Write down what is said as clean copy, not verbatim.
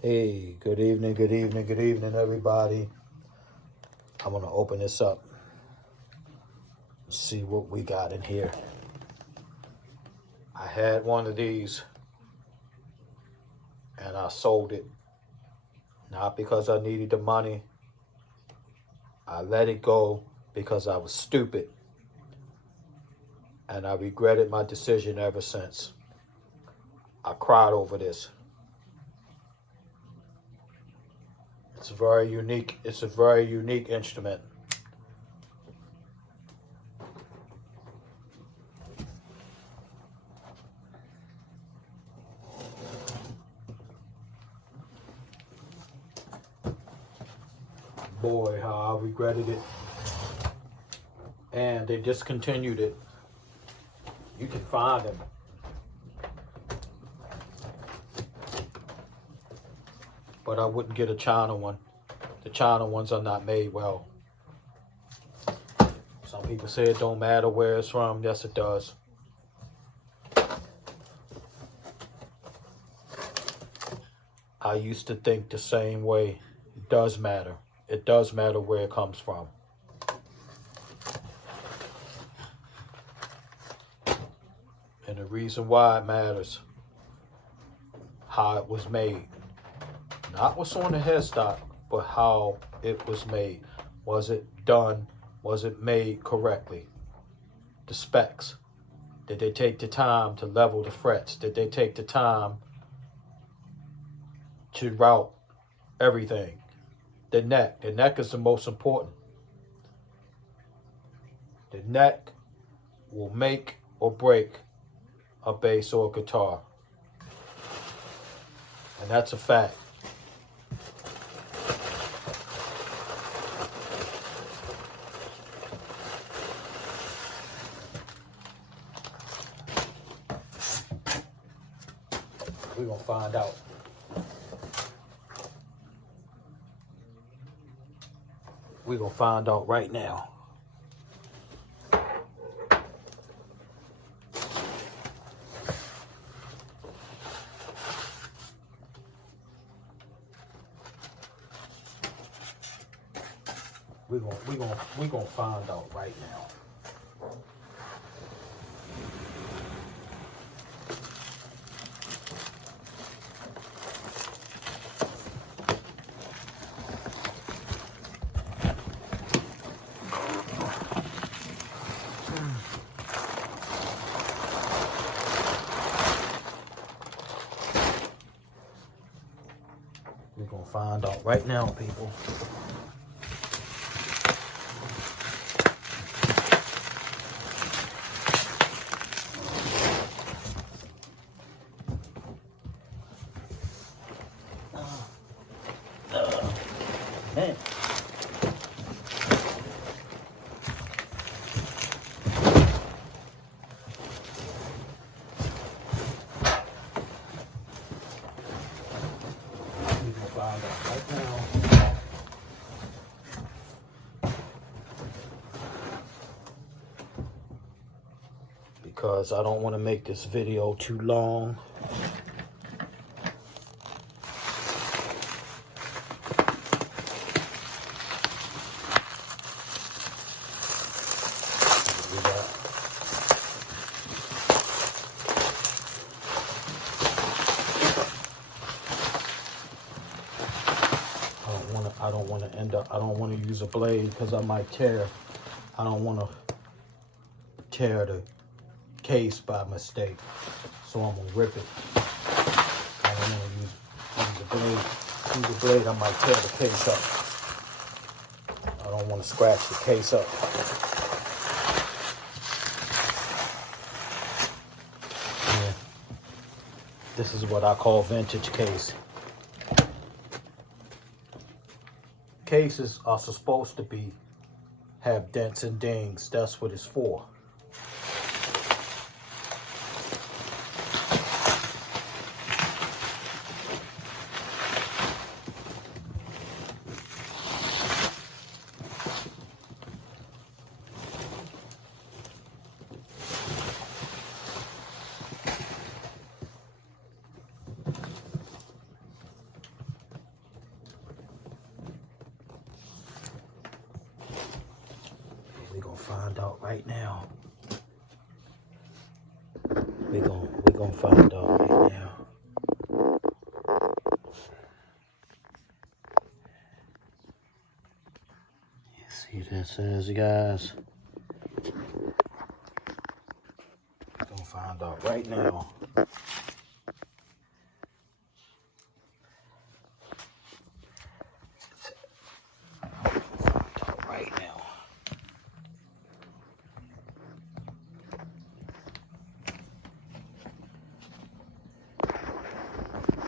Hey, good evening, good evening, good evening, everybody. I'm going to open this up, see what we got in here. I had one of these and I sold it. Not because I needed the money. I let it go because I was stupid. And I regretted my decision ever since. I cried over this. It's very unique. It's a very unique instrument. Boy, how I regretted it. And they discontinued it. You can find them. But I wouldn't get a China one. The China ones are not made well. Some people say it don't matter where it's from. Yes, it does. I used to think the same way. It does matter. It does matter where it comes from. And the reason why it matters, how it was made. Not what's on the headstock, but how it was made. Was it done? Was it made correctly? The specs. Did they take the time to level the frets? Did they take the time to route everything? The neck. The neck is the most important. The neck will make or break a bass or a guitar. And that's a fact. We're going to find out. We're going to find out right now. We're gonna find out right now. We're gonna find out right now, people. Man. We're gonna find out right now. Because I don't want to make this video too long. I don't want to use a blade because I might tear. I don't want to tear the case by mistake. So I'm going to rip it. I don't want to use a blade. Use a blade, I might tear the case up. I don't want to scratch the case up. Yeah. This is what I call vintage case. Cases are supposed to have dents and dings. That's what it's for. find out right now. We're gonna find out right now. You see this is, guys. We're gonna find out right now.